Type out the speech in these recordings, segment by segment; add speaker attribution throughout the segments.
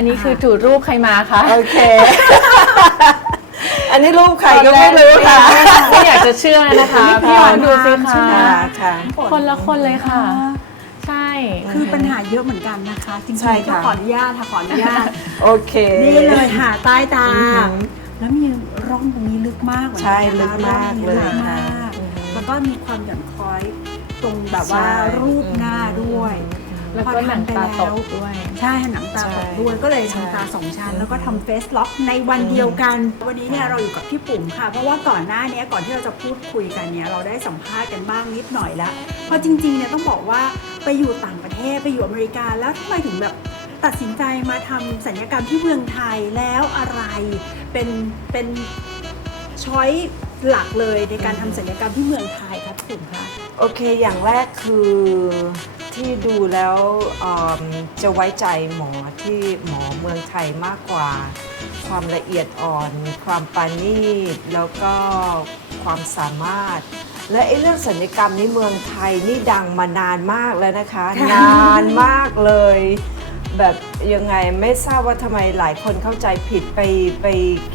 Speaker 1: อันนี้คือจูดรูปใครมาคะ
Speaker 2: โอเค อันนี้รูปใครก็ไม่รู้ค่ะ
Speaker 1: ไม่อยากจะเชื่อเลยนะคะพี่ออนดูสิ
Speaker 3: ใช่
Speaker 1: คะ
Speaker 3: ไหม
Speaker 2: ค่ะค่ะ
Speaker 1: คนละคนเลยค่ะ ใช่
Speaker 3: คือปัญหาเยอะเหมือนกันนะคะจริง
Speaker 2: ใช่
Speaker 3: ๆก็
Speaker 2: ค่ะ
Speaker 3: ขออนุญาตค่ะขออนุญาต
Speaker 2: โอเค
Speaker 3: นี่เลยหาใต้ตา
Speaker 2: อือหือ
Speaker 3: แล้วมีร่องตรงนี้ลึกมากเหมือน
Speaker 2: ใช่
Speaker 3: กัน
Speaker 2: ลึ
Speaker 3: นะ
Speaker 2: ก
Speaker 3: คะ
Speaker 2: มาก
Speaker 3: ร่องนี้
Speaker 2: เลย
Speaker 3: ลึก
Speaker 2: ค่ะ
Speaker 3: มาก
Speaker 2: อือหือ
Speaker 3: แล้วก็มีความหย่อนคล้อยตรงแบบว่า
Speaker 2: ใช่
Speaker 3: รูปหน้าด้วย
Speaker 1: แล้วก็หนังตาตกด้วย
Speaker 3: ใช่หนังตาตกด้วย
Speaker 2: ใช่
Speaker 3: ก็เลย
Speaker 2: ใช่
Speaker 3: ทำตาสองชั้น แล้วก็ทำเฟสล็อกในวันเดียวกัน วันนี้เนี่ยเราอยู่กับพี่ปุ๋มค่ะ เพราะว่าก่อนหน้านี้ก่อนที่เราจะพูดคุยกันเนี่ยเราได้สัมภาษณ์กันบ้างนิดหน่อยแล้วเพราะจริงๆเนี่ยต้องบอกว่าไปอยู่ต่างประเทศไปอยู่อเมริกาแล้วทำไมถึงแบบตัดสินใจมาทำสัญญกรรมที่เมืองไทยแล้วอะไรเป็นเป็นช้อยหลักเลยในการทำสัญญกรรมที่เมืองไทยครับพี่ปุ๋มคะ
Speaker 2: โอเค อย่างแรกคือ ที่ดูแล้วเอิ่มจะไว้ใจหมอที่หมอเมืองไทยมากกว่า ความละเอียดอ่อน ความปานีตแล้วก็ความสามารถ และไอ้เรื่องสัญญกรรมนี้เมืองไทยนี่ดังมานานมากแล้วนะคะ นานมากเลย แบบยังไงไม่ทราบว่าทำไมหลายคนเข้าใจผิดไปไป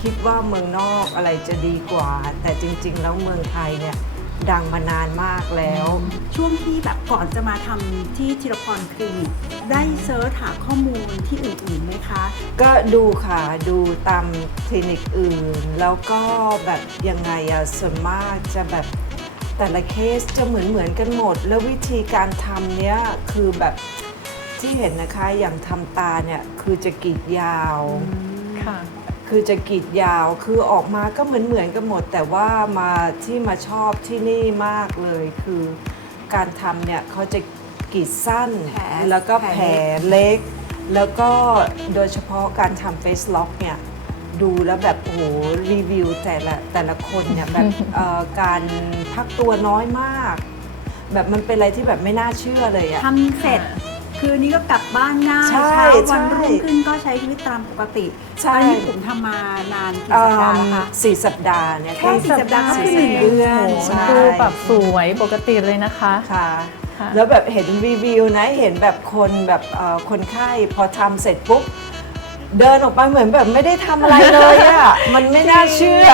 Speaker 2: คิดว่าเมืองนอกอะไรจะดีกว่า แต่จริง ๆ แล้วเมืองไทยเนี่ย ดังมานานมากแล้ว
Speaker 3: ช่วงที่แบบก่อนจะมาทำที่ธีรพรคลินิกได้เซิร์ชหาข้อมูลที่อื่นๆไหมคะ
Speaker 2: ก็ดูค่ะดูตามคลินิกอื่น แล้วก็แบบยังไงอะส่วนมากจะแบบแต่ละเคสจะเหมือนเหมือนๆกันหมด แล้ววิธีการทำเนี้ยคือแบบที่เห็นนะคะอย่างทำตาเนี่ยคือจะกรีดยาว
Speaker 1: ค่ะ
Speaker 2: คือจะกรีดยาวคือออกมาก็เหมือนเหมือนๆกันหมด แต่ว่ามาที่มาชอบที่นี่มากเลย คือการทำเนี่ยเขาจะกรีดสั้น
Speaker 3: แผล
Speaker 2: แล้วก็
Speaker 3: แผ
Speaker 2: แผ
Speaker 3: ล
Speaker 2: ลเล็ก แล้วก็โดยเฉพาะการทำเฟซล็อกเนี่ยดูแล้วแบบโอ้โหรีวิวแต่ละแต่ละคนเนี่ยแบบเอ่อการพักตัวน้อยมาก แบบมันเป็นอะไรที่แบบไม่น่าเชื่อเลยอะ
Speaker 3: ทำเสร็จ คืนนี้ก็กลับบ้านง่าย
Speaker 2: ใช่
Speaker 3: เช้าวัน
Speaker 2: ใช่
Speaker 3: รุ่งขึ้นก็ใช้ชีวิตตามปกติ
Speaker 2: ใช่
Speaker 3: ตอนนี้ผมทำมานานกี่
Speaker 2: เอิ่
Speaker 3: สัปดาห์
Speaker 2: ม
Speaker 3: แล้วคะ
Speaker 2: สี่สัปดาห์เนี่ย
Speaker 3: แค่สี่สัปดาห์ก็คือหนึ่ง
Speaker 2: สี่
Speaker 3: เดือน
Speaker 2: ใช่
Speaker 1: ดูแบบสวยปกติเลยนะคะ
Speaker 2: ค่ะ
Speaker 1: ค่ะ
Speaker 2: แล้วแบบเห็นรีวิวนะเห็นแบบคนแบบเอ่อคนไข้พอทำเสร็จปุ๊บ เดินออกไปเหมือนแบบไม่ได้ทำอะไรเลยอะ มันไม่น่าเชื่อ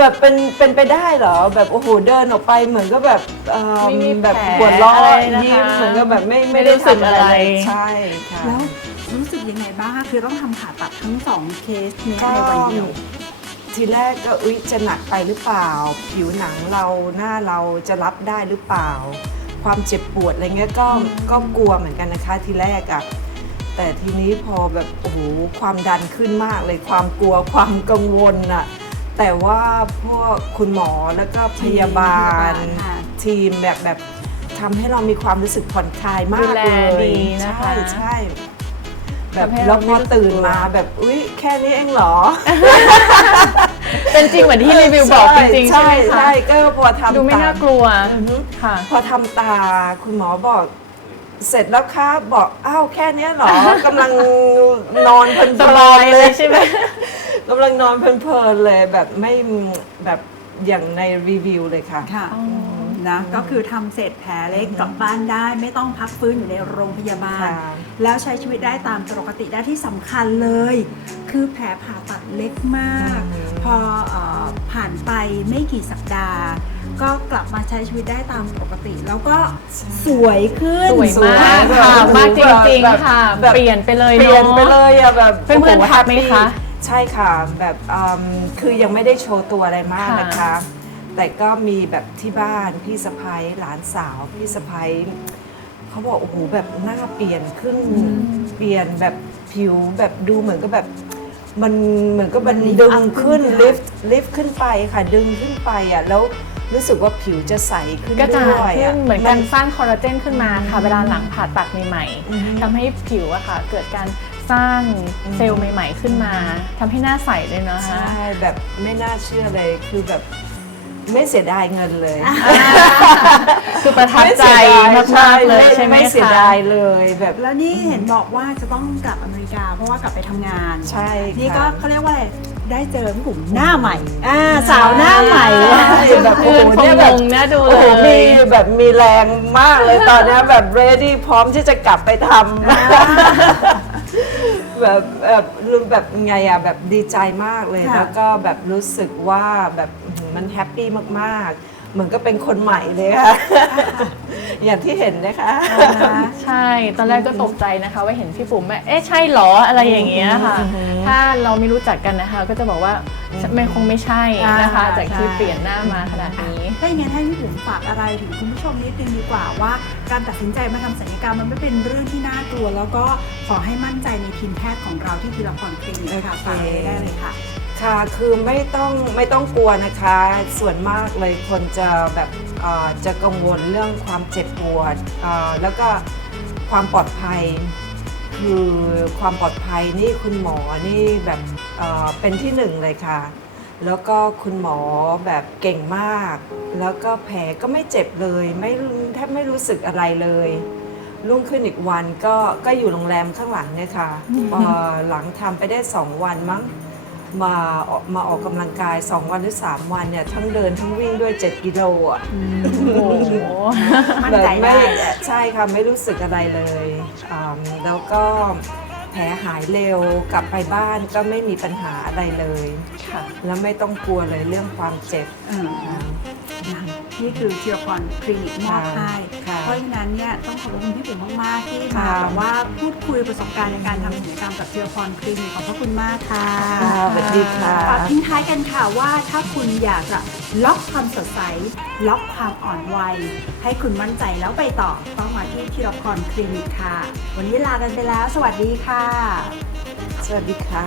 Speaker 2: แบบเป็นเป็นไปได้เหรอ แบบโอ้โหเดินออกไปเหมือนก็แบบเอิ่ม
Speaker 1: ไม่มี
Speaker 2: แบบ
Speaker 1: แผล
Speaker 2: หัวเราะ
Speaker 1: อะไรนะคะ
Speaker 2: ยิ้มเหมือนกับแบบไม่
Speaker 1: ไม่
Speaker 2: ไม่
Speaker 1: ได้
Speaker 2: ได้
Speaker 1: รู้สึก
Speaker 2: ทำอะไร
Speaker 1: อะไร
Speaker 2: เลยใช่ค่ะ
Speaker 3: แล้วรู้สึกยังไงบ้างคะคือต้องทำผ่าตัดทั้งสองเคสเนี้
Speaker 2: ก็
Speaker 3: ในวันเดียว
Speaker 2: ทีแรกก็อุ๊ยจะหนักไปหรือเปล่า ผิวหนังเราหน้าเราจะรับได้หรือเปล่า ความเจ็บปวดอะไรเงี้ยก็ก็กลัวเหมือนกันนะคะ ทีแรกอะแต่ทีนี้พอแบบโอ้โหความดันขึ้นมากเลยความกลัวความกังวลอะ แต่ว่าพวกคุณหมอแล้วก็พยาบาล
Speaker 3: ทีมพยาบาลค่ะ
Speaker 2: ทีมแบบแบบทำให้เรามีความรู้สึกผ่อนคลายมาก
Speaker 1: ดูแล
Speaker 2: เลย
Speaker 1: ดีนะคะ
Speaker 2: ใช่ใช่แบบ
Speaker 1: ทำให้เรา
Speaker 2: แล้วพอ
Speaker 1: ไม่รู้สึก
Speaker 2: ตื่น
Speaker 1: กลัว
Speaker 2: มาแบบอุ๊ยแค่นี้เองเหรอ
Speaker 1: เป็นจริงเหมือนที่รีวิวบอกจริงๆใช่ไหมคะ
Speaker 2: ใช่ก็พอทำ
Speaker 1: ดูไม่
Speaker 2: ต
Speaker 1: น่ากลัว
Speaker 2: อือฮึ
Speaker 1: ค่ะ
Speaker 2: พอทำตาคุณหมอบอก เสร็จแล้วครับบอกอ้าวแค่เนี้ยเหรอกำลังนอนเพลิน
Speaker 1: ส
Speaker 2: ๆ
Speaker 1: บาย
Speaker 2: เล
Speaker 1: เลยยใช่ไหม
Speaker 2: กำลังนอนเพลินๆเลยแบบไม่แบบอย่างในรีวิวเลยค่ะ
Speaker 3: ค่ะ นะก็คือทำเสร็จแผลเล็กกลับบ้านได้ ไม่ต้องพักฟื้นอยู่ในโรงพยาบาล
Speaker 2: ค่ะ
Speaker 3: แล้วใช้ชีวิตได้ตามปกติได้ที่สำคัญเลย คือแผลผ่าตัดเล็กมาก
Speaker 2: อืม
Speaker 3: พอเออผ่านไปไม่กี่สัปดาห์ ก็กลับมาใช้ชีวิตได้ตามปกติ แล้วก็สวยขึ้น
Speaker 1: สวยมาก
Speaker 2: สวย
Speaker 1: ค่ะ
Speaker 2: แบบ
Speaker 1: มากจริง
Speaker 2: แบบ
Speaker 1: ๆค่ะ
Speaker 2: แบบ
Speaker 1: เปลี่ยนไปเลย
Speaker 2: เปลี่ยนไป
Speaker 1: เนาะ
Speaker 2: เลยอะแบบ
Speaker 1: เพื่อนๆ
Speaker 2: โโทั
Speaker 1: กไหม
Speaker 2: แฮปปี้
Speaker 1: คะ
Speaker 2: ใช่ค่ะแบบอืมคือยังไม่ได้โชว์ตัวอะไรมาก
Speaker 1: ค่ะ
Speaker 2: นะคะแต่ก็มีแบบที่บ้านพี่สะพ้ยหลานสาวพี่สะพ้ยเขาบอกโอ้โหแบบหน้าเปลี่ยนขึ้นเปลี่ยนแบบผิวแบบดูเหมือนกับแบบ มันเหมือนกับมัน
Speaker 3: มัน
Speaker 2: ดึง
Speaker 3: up
Speaker 2: ขึ้น
Speaker 3: ขึ้น
Speaker 2: ลิฟต์ลิฟต์ขึ้นไปค่ะดึงขึ้นไปอะแล้วรู้สึกว่าผิวจะใสขึ้น
Speaker 1: กระจ่าง
Speaker 2: ด้วย
Speaker 1: ขึ้
Speaker 2: อะ
Speaker 1: นเหมือนการสร้างคอลลาเจนขึ้นมาค่ะเวลาหลังผ่าตัดใหม่
Speaker 2: อือฮึ
Speaker 1: ๆทำให้ผิวอะค่ะ เกิดการ สร้างเซลล์ใหม่ ๆ ขึ้นมาทำให้หน้าใสเลยนะคะ
Speaker 2: ใช่แบบไม่น่าเชื่อเลยคือแบบ ไม่เสียดายเงินเลย
Speaker 1: คือประทับใจมากๆเลยใช่ไหม
Speaker 2: ไม่เสีย
Speaker 1: คะ
Speaker 2: ดายเลยแบบ
Speaker 3: แล้วนี่เห็นบอกว่าจะต้องกลับอเมริกาเพราะว่ากลับไปทำงาน
Speaker 2: ใช่
Speaker 3: นี่ก็
Speaker 2: ค่ะ
Speaker 3: เขาเรียกว่าอะไรได้เจอพี่บุ๋มหน้าใหม่อ่าสาวหน้าใหม่
Speaker 2: ใช่แบบโอ้
Speaker 1: เพื่
Speaker 2: โห
Speaker 1: อนคง
Speaker 2: เนี่ย
Speaker 1: ง
Speaker 2: แบบ
Speaker 1: งนะดู
Speaker 2: โอ้โห
Speaker 1: เล
Speaker 2: มี
Speaker 1: ย
Speaker 2: แบบมีแรงมากเลยตอนเนี้ยแบบ ready พร้อมที่จะกลับไปทำแบบแบบแบบไงอะแบบดีใจมากเลย
Speaker 3: ค่ะ
Speaker 2: แล้วก็แบบรู้สึกว่าแบบอื้อหือ มันแฮปปี้มากๆ เหมือนก็เป็นคนใหม่เลยค่ะ อย่างที่เห็นนะคะ
Speaker 1: ใช่ ตอนแรกก็ตกใจนะคะว่าเห็นพี่ปุ๋มแบบเอ๊ะใช่เหรออะไรอย่างเงี้ยค่ะ
Speaker 2: อือหือ
Speaker 1: ถ้าเราไม่รู้จักกันนะคะ ก็จะบอกว่าไม่คงไม่ใช่นะคะ
Speaker 3: อ่า
Speaker 1: จากที่
Speaker 3: ใช่
Speaker 1: เปลี่ยนหน้ามาขนาดนี้
Speaker 3: ถ้าอย่างนั้นให้พี่บุ๋มฝากอะไรถึงคุณผู้ชมนิดนึงดีกว่าว่า การตัดสินใจมาทำศัลยกรรมมันไม่เป็นเรื่องที่น่ากลัว แล้วก็ขอให้มั่นใจในทีมแพทย์ของเราที่ทีละครคลินิกค่ะ
Speaker 2: โอเค
Speaker 3: ฝากไว้ได้เลยค่ะ
Speaker 2: ค่ะคือไม่ต้องไม่ต้องกลัวนะคะ ส่วนมากเลยคนจะแบบเอ่อจะกังวลเรื่องความเจ็บปวดเอ่อแล้วก็ความปลอดภัย คือความปลอดภัยนี่คุณหมอนี่แบบเอ่อเป็นที่หนึ่งเลยค่ะ แล้วก็คุณหมอแบบเก่งมาก แล้วก็แผลก็ไม่เจ็บเลยไม่แทบไม่รู้สึกอะไรเลย รุ่งขึ้นอีกวันก็ก็อยู่โรงแรมข้างหลังเนี่ยค่ะเอ่อหลังทำไปได้สองวันมั้ง มาออกมาออกกำลังกาย 2 วันหรือ 3 วันเนี่ย ทั้งเดินทั้งวิ่งด้วย 7 กิโลอะ
Speaker 1: โอ้โห
Speaker 3: มั่นใจ
Speaker 2: แบบไม่
Speaker 3: ได้
Speaker 2: ใช่ค่ะ ไม่รู้สึกอะไรเลยอืมแล้วก็แผลหายเร็วกลับไปบ้านก็ไม่มีปัญหาอะไรเลย
Speaker 1: ค่ะ
Speaker 2: แล้วไม่ต้องกลัวเลยเรื่องความเจ็บ
Speaker 3: เออ นะนี่คือทีละครคลินิกมอบให้
Speaker 2: ค่ะ
Speaker 3: เพราะฉะนั้นเนี่ยต้องขอบคุณพี่ปุ๋มมากๆที่มา
Speaker 2: ค่ะ
Speaker 3: แบบว่าพูดคุยประสบการณ์ในการทำศัลยกรรมกับทีละครคลินิกขอบพระคุณมากค่ะ
Speaker 2: ค่ะสวัสดีค่ะ
Speaker 3: ฝากทิ้งท้ายกันค่ะว่าถ้าคุณอยากจะล็อกความสดใส ล็อกความอ่อนวัย ให้คุณมั่นใจแล้วไปต่อต้องมาที่ทีละครคลินิกค่ะ วันนี้ลากันไปแล้ว สวัสดีค่ะ
Speaker 2: สวัสดีค่ะ